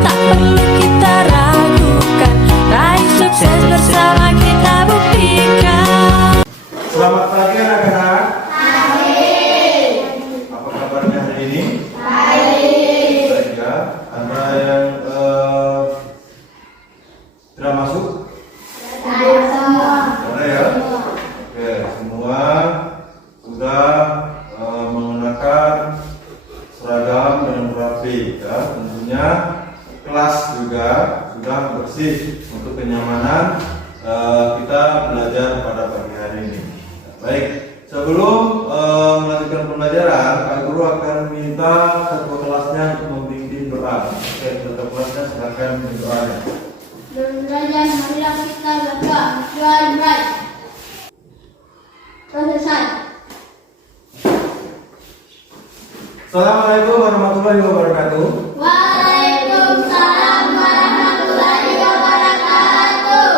tak perlu kita ragukan, raih sukses bersama kita buktikan. Selamat pagi anak-anak. Apa kabarnya hari ini? Baik ya. Ada yang tidak masuk? Ada ya? Oke, semua sudah mengenakan seragam dengan rapi ya. Tentunya kelas juga sudah bersih untuk kenyamanan kita belajar pada pagi hari ini. Baik, sebelum melanjutkan pembelajaran, Pak Guru akan minta ketua kelasnya untuk membimbing doa. Oke, ketua kelasnya silakan membimbing doanya. Belajar, marilah kita berdoa. Doa. Selesai. Assalamualaikum warahmatullahi wabarakatuh. Waalaikumsalam warahmatullahi wabarakatuh.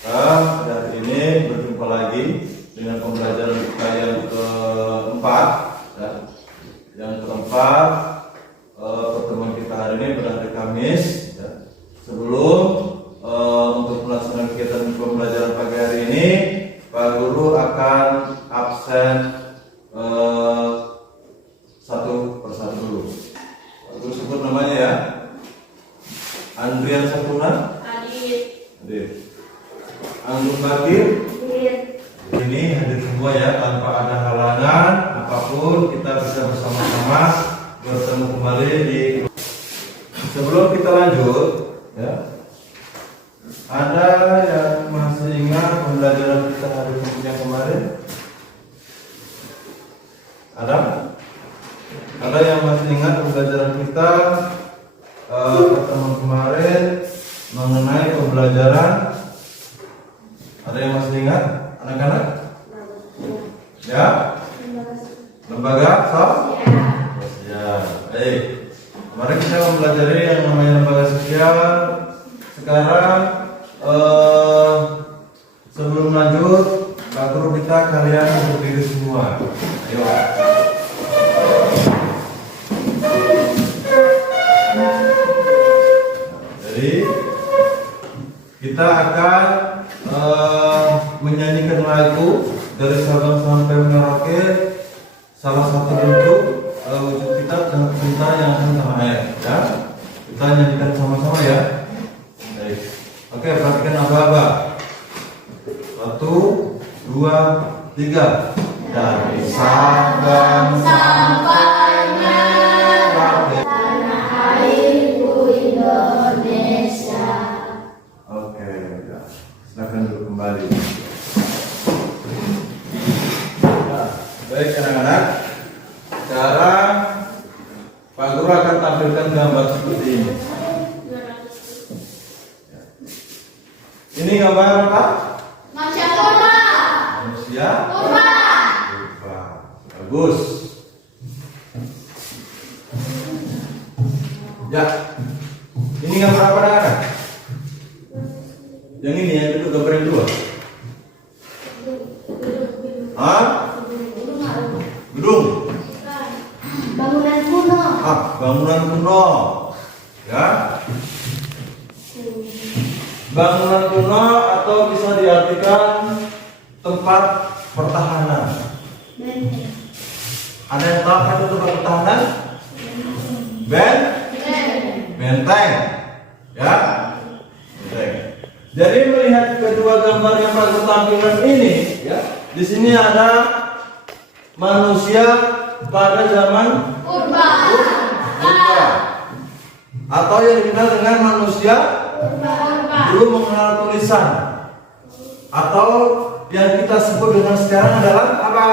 Hari ini berjumpa lagi dengan pembelajaran kita yang keempat. Ya. Yang keempat, pertemuan kita hari ini pada hari Kamis. Ya. Sebelum untuk melaksanakan kegiatan pembelajaran pagi hari ini, Pak Guru akan absen satu persatu dulu. Pak Guru sebut namanya ya. Andrian Sapuna. Adit. Anggun Bakir. Ini hadir semua ya, tanpa ada halangan apapun, kita bisa bersama-sama bertemu kembali di. Sebelum kita lanjut ya, ada yang masih ingat pembelajaran kita hari yang kemarin? Ada yang masih ingat pembelajaran kita pertemuan kemarin mengenai pembelajaran? Ada yang masih ingat, anak-anak? Ya? Lembaga sosial. Baik. Kemarin kita mempelajari yang namanya lembaga sosial. Sekarang sebelum lanjut, Pak Guru minta kalian berdiri semua. Ayo. Jadi kita akan menyanyikan lagu dari Sabang sampai Merauke. Salah satu bentuk wujud kita sangat cinta yang akan tanah air. Ya, kita nyanyikan sama-sama ya. Baik. Oke, perhatikan aba-aba. 1, 2, 3. Dari Sabang sampai Merauke, Tanah airku Indonesia. Oke, ya. Silakan duduk kembali. Nah, baik anak-anak. Sekarang Pak Guru akan tampilkan gambar seperti ini. Ini gambar apa? Manusia purba. Manusia Purba. purba. Bagus. Ya. Ini gambar apa anak-anak? Yang ini yang itu gambar yang dua. Gedung. Bangunan kuno. Bangunan kuno. Ya. Bangunan kuno atau bisa diartikan tempat pertahanan. Benteng. Ada yang tahu kan itu tempat pertahanan? Benteng. Ya. Benteng. Jadi melihat kedua gambar yang Pak Guru tampilkan ini, ya. Di sini ada manusia pada zaman Purba. atau yang dikenal dengan manusia Purba. belum mengenal tulisan, atau yang kita sebut dengan sekarang adalah apa?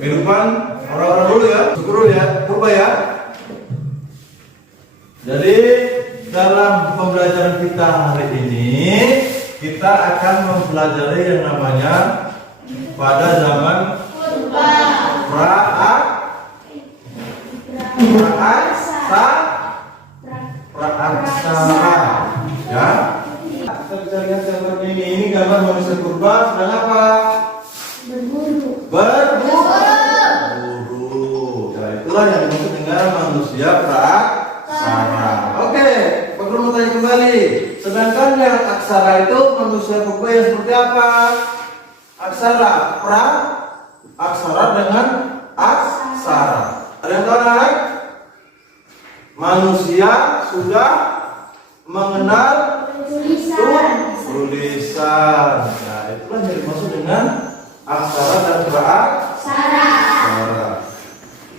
Kehidupan orang-orang dulu ya, syukur ya, purba ya. Jadi dalam pembelajaran kita hari ini, kita akan mempelajari yang namanya pada zaman praaksara, ya. Kita bisa lihat seperti ini gambar manusia purba sedang apa? Berburu. Berburu. aksara itu manusia purba yang seperti apa? Aksara pra, aksara dengan aksara. Ada yang tahu anak? Manusia sudah mengenal tulisan. Nah, itulah yang dimaksud dengan aksara dan praaksara.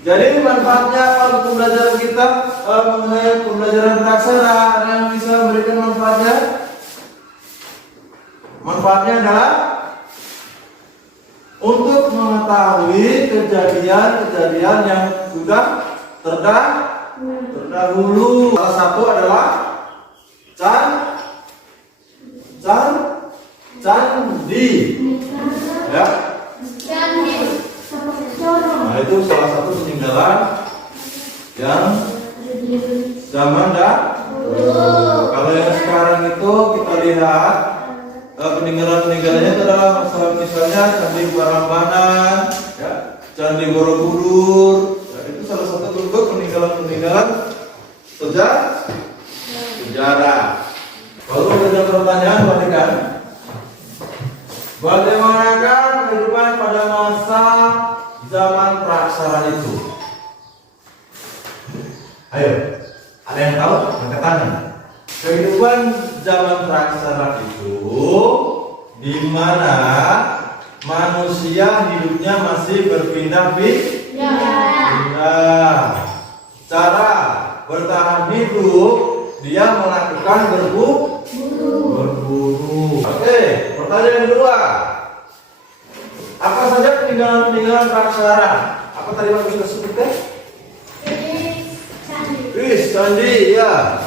Jadi manfaatnya apa untuk pembelajaran kita mengenai pembelajaran beraksara? Ada yang bisa memberikan manfaatnya? Manfaatnya adalah untuk mengetahui kejadian-kejadian yang sudah terdahulu. Salah satu adalah candi. Ya. Nah, itu salah satu peninggalan yang zaman dahulu. Kalau yang sekarang itu kita lihat peninggalan-peninggalannya itu adalah misalnya Candi Prambanan, ya, Candi Borobudur. Nah, itu salah satu bentuk peninggalan-peninggalan sejarah. Kalau ada pertanyaan, perhatikan. Bagaimanakah kehidupan pada masa zaman praaksara itu? Ayo, ada yang tahu? Angkat tangan. Kehidupan zaman praaksara itu di mana manusia hidupnya masih berpindah-pindah. Cara bertahan hidup dia melakukan berburu. Oke, pertanyaan kedua. Apa saja peninggalan-peninggalan praaksara? Apa tadi Pak bisa sebutkan? Candi, ya.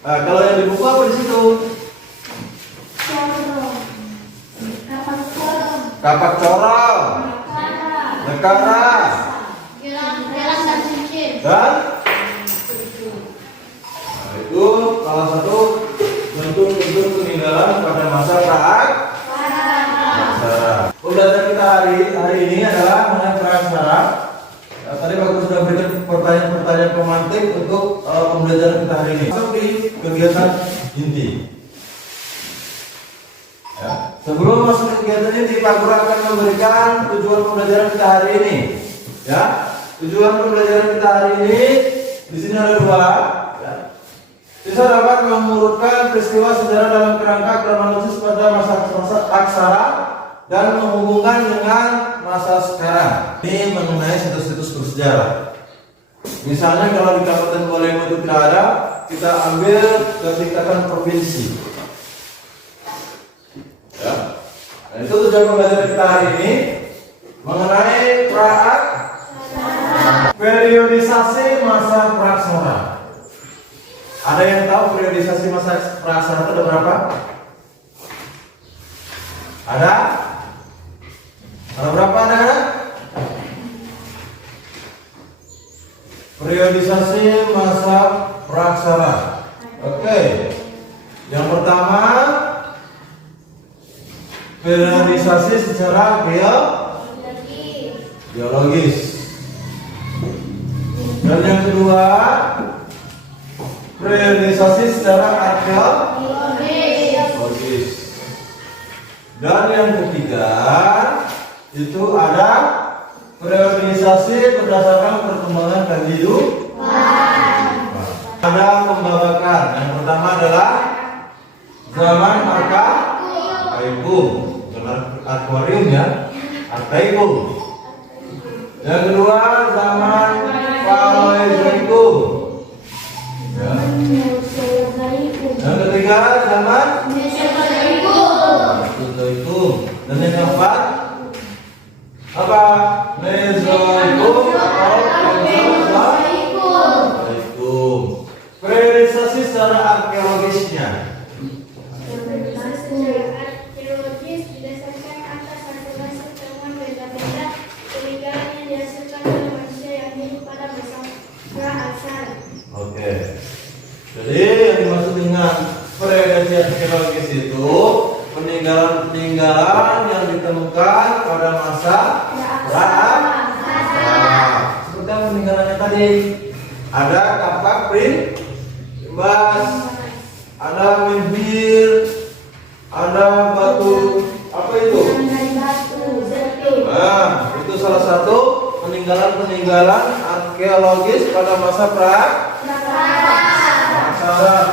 Nah, kalau yang dibuka apa di situ? Kapak corong, nekara, dan itu salah satu bentuk-bentuk peninggalan pada masa praaksara. Pembelajaran kita hari ini adalah mengenai praaksara. Tadi Bapak sudah berikan pertanyaan-pertanyaan pemantik untuk pembelajaran kita hari ini. Masuk di kegiatan inti. Ya. Sebelum masuk ke kegiatan inti, Pak Guru akan memberikan tujuan pembelajaran kita hari ini. Ya, tujuan pembelajaran kita hari ini di sini ada dua. Siswa dapat mengurutkan peristiwa sejarah dalam kerangka kronologis pada masa aksara dan menghubungkan dengan masa sekarang. Ini mengenai situs-situs bersejarah. Misalnya kalau di Kabupaten Bolemo itu tidak ada, kita ambil ke tingkatan provinsi. Ya. Nah, itu tujuan pembelajaran kita hari ini mengenai periodisasi masa praaksara. Ada yang tahu periodisasi masa praaksara itu ada berapa? Ada? Ada berapa anak-anak? Periodisasi masa praaksara. Oke. Yang pertama, periodisasi secara biologis. Dan yang kedua, periodisasi secara arkeologis. Dan yang ketiga itu ada periodisasi berdasarkan perkembangan kehidupan. Ada pembabakan. Yang pertama adalah zaman Arkaikum, bukan akuarium ya, Arkaikum. Yang kedua zaman Paleozoikum. Ya. Yang ketiga zaman Mesozoikum. Dan yang keempat apa? Mesozoikum atau Mesozoikum. Periodisasi secara arkeologisnya. Arkeologis berdasarkan atas hasil temuan benda-benda peninggalan yang dihasilkan oleh manusia yang hidup pada masa praaksara. Oke. Jadi yang dimaksud dengan periodisasi arkeologis itu peninggalan-peninggalan yang ditemukan pada masa praaksara. Seperti peninggalannya tadi, ada kapak primbas, ada menhir, satu peninggalan arkeologis pada masa praksara,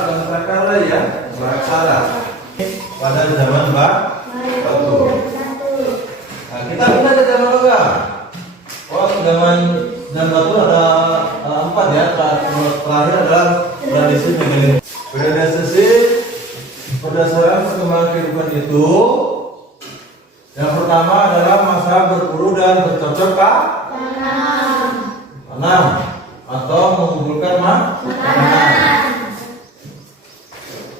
bukan prakara ya, praksara pada zaman batu. Nah, kita pindah ke zaman logam. Oh, zaman batu ada empat ya. Terakhir adalah tradisi megalith. Periodisasi berdasarkan perkembangan kehidupan itu, yang pertama adalah masa berburu dan bercocok tanam atau mengumpulkan makanan.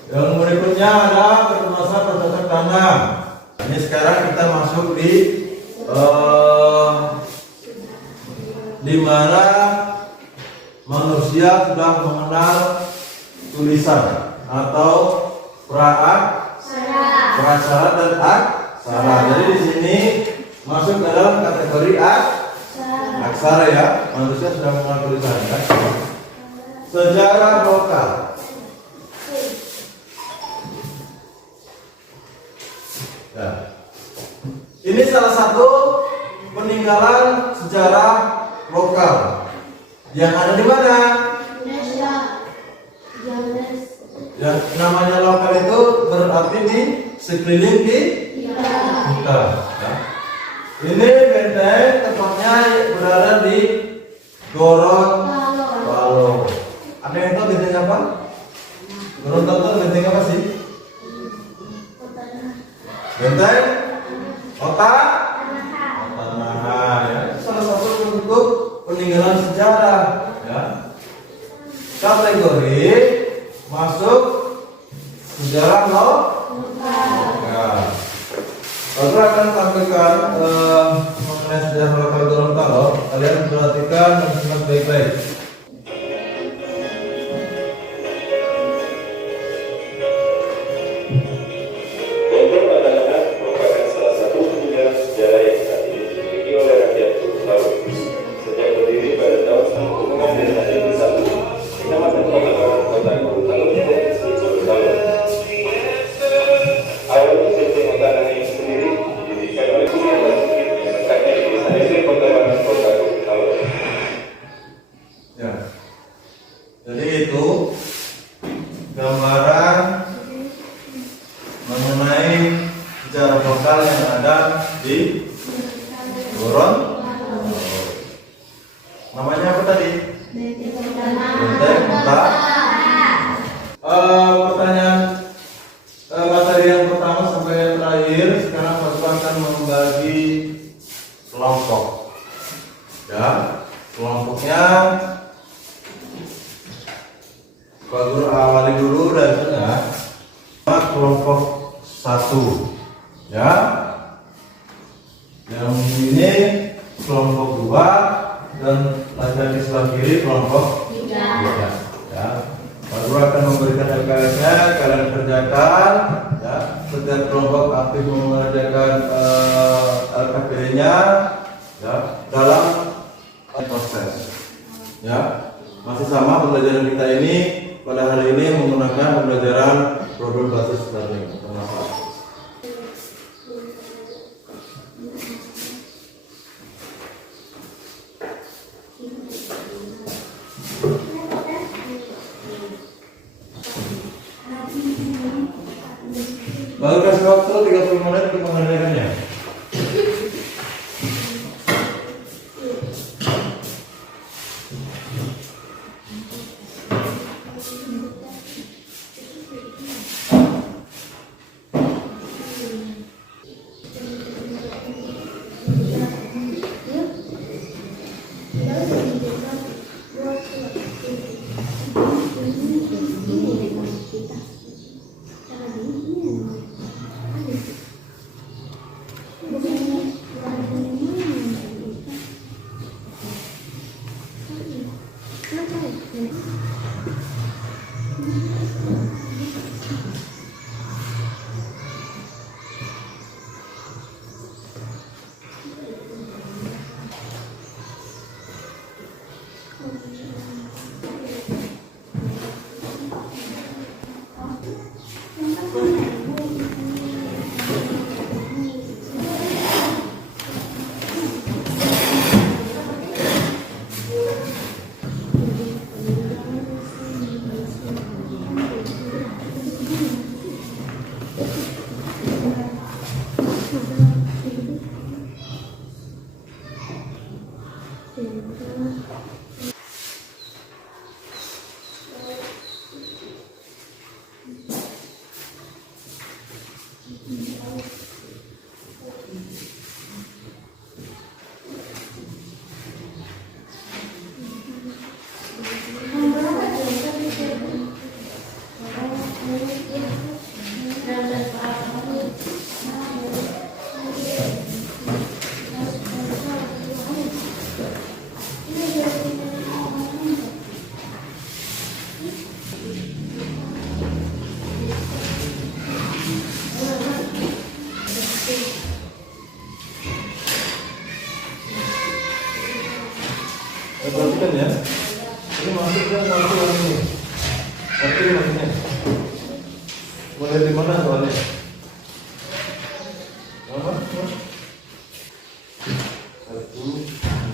Yang berikutnya adalah masa bercocok tanam. Ini sekarang kita masuk di mana manusia sudah mengenal tulisan atau praksara dan aksara. Jadi di sini masuk ke dalam kategori aksara ya. Manusia sudah mengenal tulisan ya. Sejarah lokal. Ya. Ini salah satu peninggalan sejarah lokal yang ada di mana? Yang namanya lokal itu berarti di sekeliling kita. Ya. Ini benteng tepatnya berada di Gorontalo. Ada yang tahu benteng apa? Gorontalo benteng apa sih? Benteng Otanaha ya. Salah satu bentuk peninggalan sejarah ya. Kategori masuk sejarah lokal. Aku akan tampilkan mengenai sejarah lokal Gorontalo. Kalian perhatikan dan simak baik-baik. Jadi itu gambaran mengenai sejarah lokal yang ada di Gorontalo. Namanya apa tadi? Benteng Otanaha. Pertanyaan materi yang pertama sampai yang terakhir. Sekarang aku akan membagi kelompok. Ya, kelompoknya Pak Guru awali dulu dari tengah. Kelompok 1 ya. Yang ini kelompok 2 dan lagi sebelah kiri kelompok 3 ya. Pak Guru akan memberikan LKS-nya, kalian kerjakan ya. Setiap kelompok aktif mengerjakan LKP-nya ya dalam proses ya. Masih sama pembelajaran kita ini pada hari ini menggunakan pembelajaran problem basis learning. Baru kasih waktu 30 menit untuk mengerjakannya. Perhatikan ya, ini maksudnya satu ini, ngerti maksudnya? Mulai di mana soalnya? Apa? 1,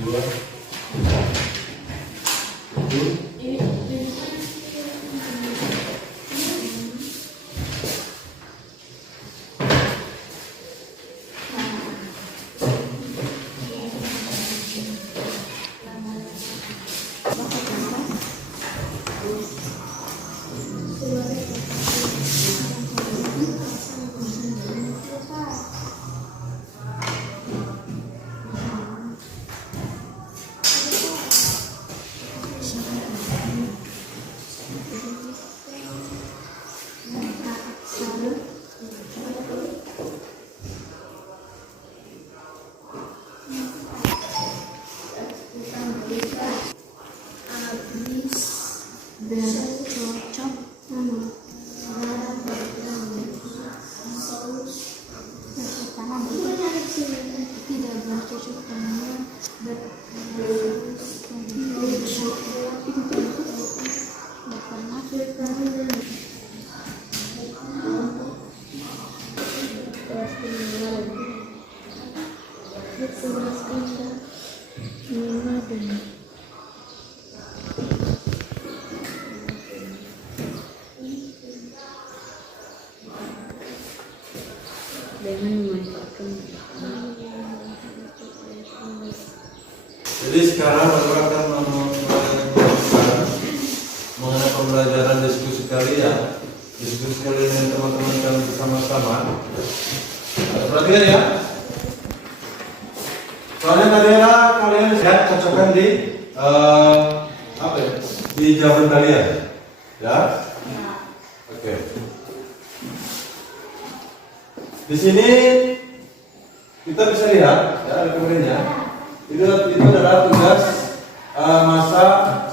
2, 1. Bercocok tanam. Tidak bercocok tanam. Jadi sekarang Bapak akan melanjutkan mengenai pembelajaran diskusi kalian. Diskusi kalian dengan teman-teman kalian bersama-sama. Perhatikan ya. Soalnya kalian lihat cocokkan di apa ya? Di jawaban kalian. Ya? Oke. Di sini kita bisa lihat ya rekomendasinya. Itu adalah tugas masa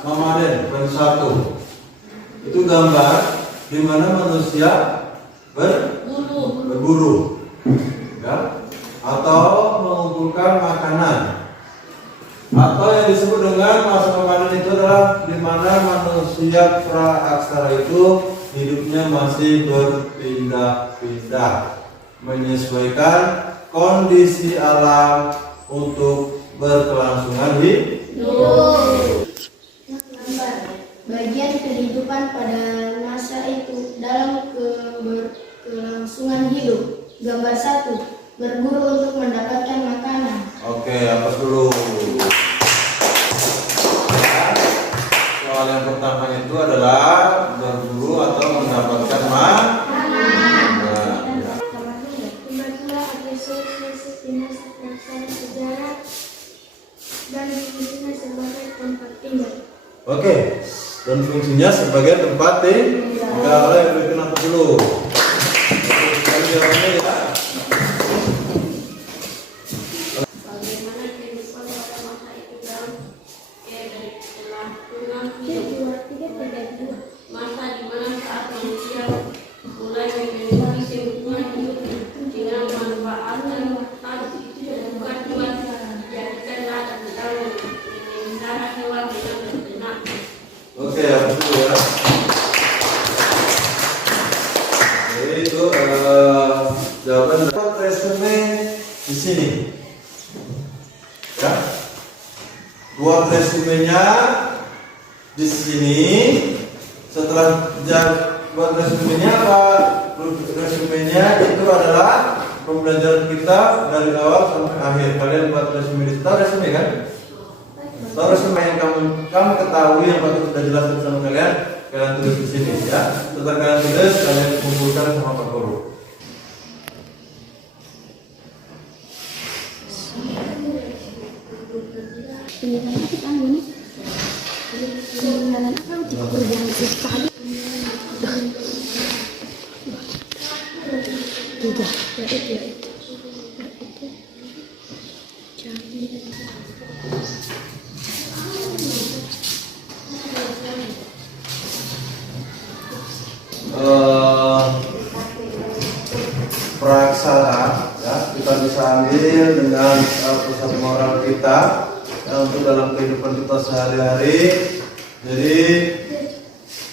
nomaden poin 1. Itu gambar di mana manusia berburu, ya, atau mengumpulkan makanan, atau yang disebut dengan masa nomaden itu adalah di mana manusia praaksara itu hidupnya masih berpindah-pindah, menyesuaikan kondisi alam untuk berkelangsungan hidup. Bagian kehidupan pada masa itu dalam keberlangsungan hidup. Gambar 1. Berburu untuk mendapatkan makanan. Oke, hapus dulu. Soal yang pertama itu adalah berburu atau mendapatkan makanan. Dan fungsinya sebagai tempat tinggal. Oke, dan fungsinya sebagai tempat tinggal. Yang bikin apa dulu? Sekali jawabannya ya. Bagaimana kehidupan pada masa itu dalam kelangsungan hidup? Masa di mana saat manusia mulai memiliki kehidupan hidup dengan memanfaatkan hal itu bukan cuma dijadikan ladang dalam memelihara hewan dengan beternak. Oke, hapus dulu ya. Oke, itu jawaban dapat resume di sini. Ya. Buat resumenya di sini. Setelah buat resumenya apa? Resumenya itu adalah pembelajaran kita dari awal sampai akhir. Kalian buat resume di situ, resume kan? Seharusnya yang kamu ketahui yang Pak Guru sudah jelaskan sama kalian, kalian tulis di sini ya. Setelah kalian tulis, kalian kumpulkan sama Pak Guru. Peninggalan kita ini. Peninggalan apa? Perubahan sekali. Tiga. Praksara ya, kita bisa ambil dengan pusat moral kita ya, untuk dalam kehidupan kita sehari-hari. Jadi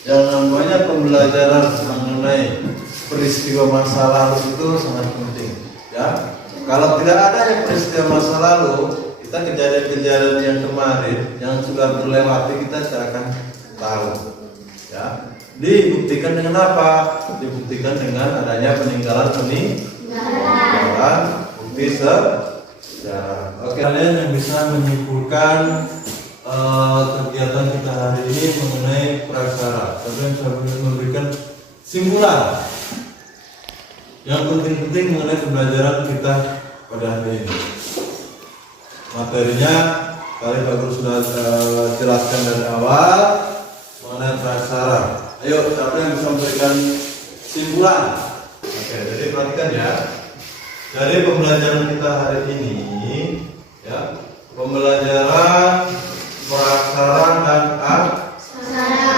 yang namanya pembelajaran mengenai peristiwa masa lalu itu sangat penting ya. Kalau tidak ada yang peristiwa masa lalu, kita kejadian-kejadian yang kemarin yang sudah terlewati kita tidak akan tahu ya. Dibuktikan dengan apa? Dibuktikan dengan adanya peninggalan bukti sejarah. Oke, kalian yang bisa menyimpulkan kegiatan kita hari ini mengenai praksara. Kalian bisa memberikan simpulan yang penting-penting mengenai pembelajaran kita pada hari ini. Materinya tadi Pak Guru sudah jelaskan dari awal mengenai praksara. Ayo, siapa yang bisa memberikan simpulan? Oke, jadi perhatikan ya. Dari pembelajaran kita hari ini, ya, pembelajaran praksara dan aksara.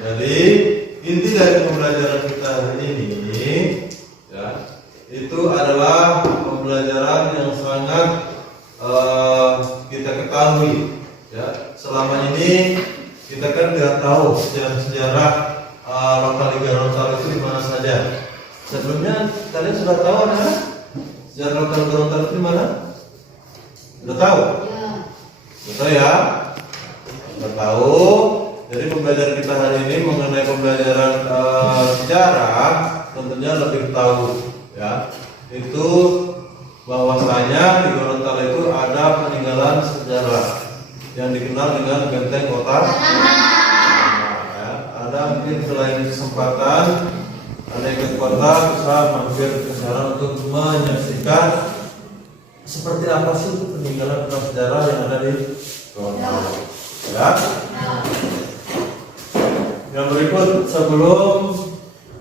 Jadi inti dari pembelajaran kita hari ini, ya, itu adalah pembelajaran yang sangat kita ketahui. Ya, selama ini kita kan tidak tahu sejarah lokal Liga Gorontalo itu di mana saja. Sebelumnya kalian sudah tahu kan? Sejarah lokal Gorontalo itu di mana? Sudah tahu? Sudah ya? Sudah tahu. Jadi pembelajaran kita hari ini mengenai pembelajaran sejarah tentunya lebih tahu ya. Itu bahwasanya di Gorontalo itu ada peninggalan sejarah yang dikenal dengan Benteng Kota. Ya, ada mungkin selain kesempatan ada yang kota bisa mampir ke sana untuk menyaksikan seperti apa sih peninggalan sejarah yang ada di Gorontalo. Ya. Yang berikut sebelum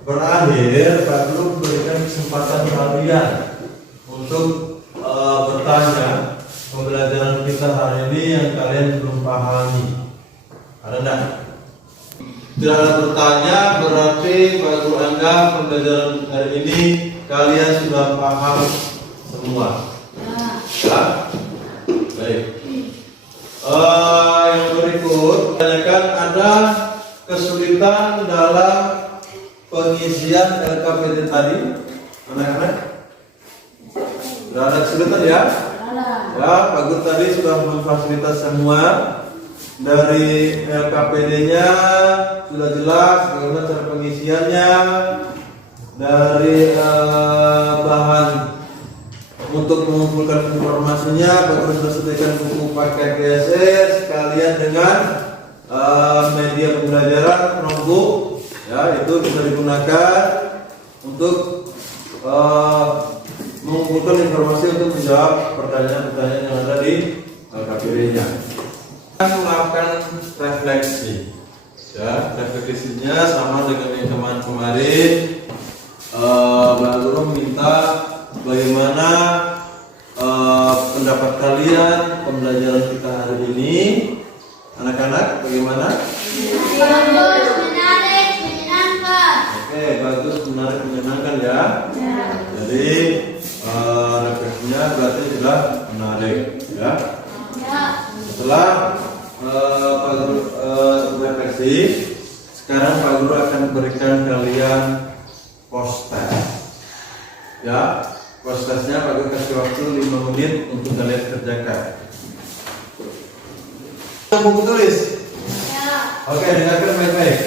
berakhir, Pak Guru berikan kesempatan kalian untuk bertanya pembelajaran kita hari ini yang kalian belum pahami. Ada enggak? Tidak ada bertanya berarti Pak Guru anggap pembelajaran hari ini kalian sudah paham semua. Ya? Baik. Yang berikut, tanyakan ada kesulitan dalam pengisian LKPD tadi, anak-anak? Tidak ada kesulitan ya? Ya, Pak Guru tadi sudah memfasilitasi semua. Dari LKPD-nya sudah jelas bagaimana cara pengisiannya. Dari bahan untuk mengumpulkan informasinya, Pak Guru sudah sediakan buku pakai GSS sekalian dengan media pembelajaran Chromebook. Ya, itu bisa digunakan untuk mengumpulkan informasi untuk menjawab pertanyaan-pertanyaan yang ada di LKPD-nya. Melakukan refleksi, ya, refleksinya sama dengan yang kemarin. Pak Guru minta bagaimana pendapat kalian pembelajaran kita hari ini, anak-anak, bagaimana? Bagus, menarik, menyenangkan. Oke, bagus, menarik, menyenangkan ya. Jadi refleksinya berarti sudah menarik, ya. Setelah Pak Guru refleksi, sekarang Pak Guru akan berikan kalian post test. Ya, post testnya Pak Guru kasih waktu 5 menit untuk kalian kerjakan. Buku tulis. Oke, dengarkan baik-baik.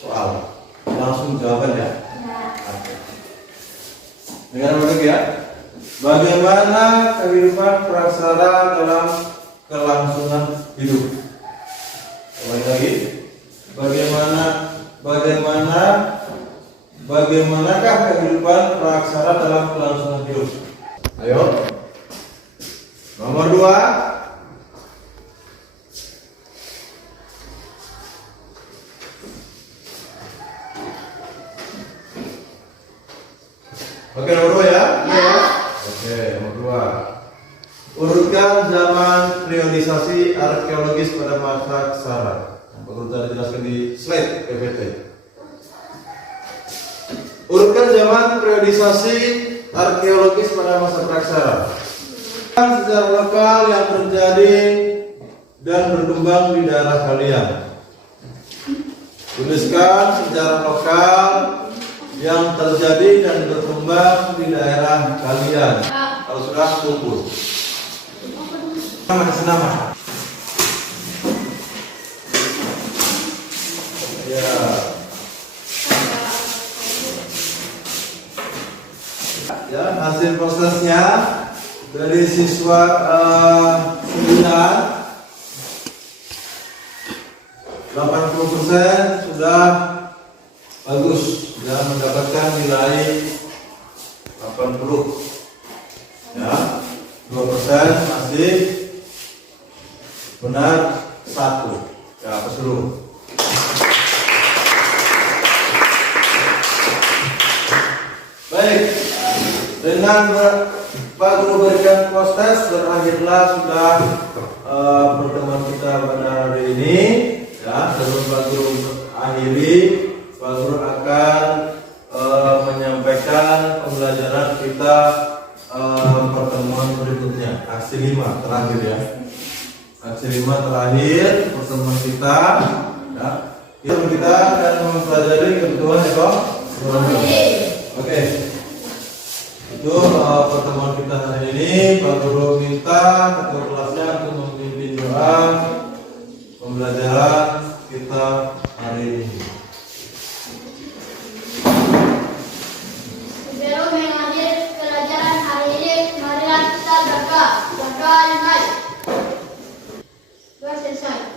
Soal, langsung jawaban ya. Dengar baik ya. Bagaimana kehidupan praksara dalam kelangsungan hidup? Kembali lagi. Bagaimanakah kehidupan praksara dalam kelangsungan hidup? Ayo. Nomor 2. Oke, nomor 2 ya? Iya. Oke, nomor 2. Urutkan zaman periodisasi arkeologis pada masa Ksara. Urutan dijelaskan di slide PPT. Urutkan zaman periodisasi arkeologis pada masa Praksara. Sejarah lokal yang terjadi dan berkembang di daerah kalian. Tuliskan sejarah lokal yang terjadi dan berkembang di daerah kalian. Kalau sudah kumpul. Nama. Ya. Ya, hasil prosesnya dari siswa 80% sudah bagus, sudah mendapatkan nilai 80. Ya, 2% masih benar 1. Ya, apa dulu? Baik, dengan Pak Guru berikan proses, berakhirlah sudah pertemuan kita pada hari ini. Ya, sebelum Pak Guru akhiri, Pak Guru akan menyampaikan pembelajaran kita pertemuan berikutnya, aksi 5 terakhir ya. Aksi 5 terakhir pertemuan kita. Ya, kita akan mempelajari kebutuhan ekonomi. Oke, itu pertemuan kita hari ini. Pak Guru minta ketua kelasnya untuk memimpin doa pembelajaran kita hari ini. Sebelum mengakhiri pelajaran hari ini, marilah kita berdoa. Berdoa dimulai. Doa selesai.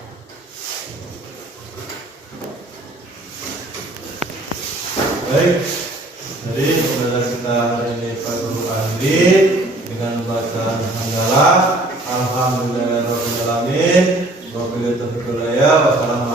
Baik. Jadi pembelajaran kita hari ini Pak Guru akhiri dengan bacaan hamdalah. Alhamdulillahirobbilalamin. Wabillahi taufiq wal hidayah. Wassalamualaikum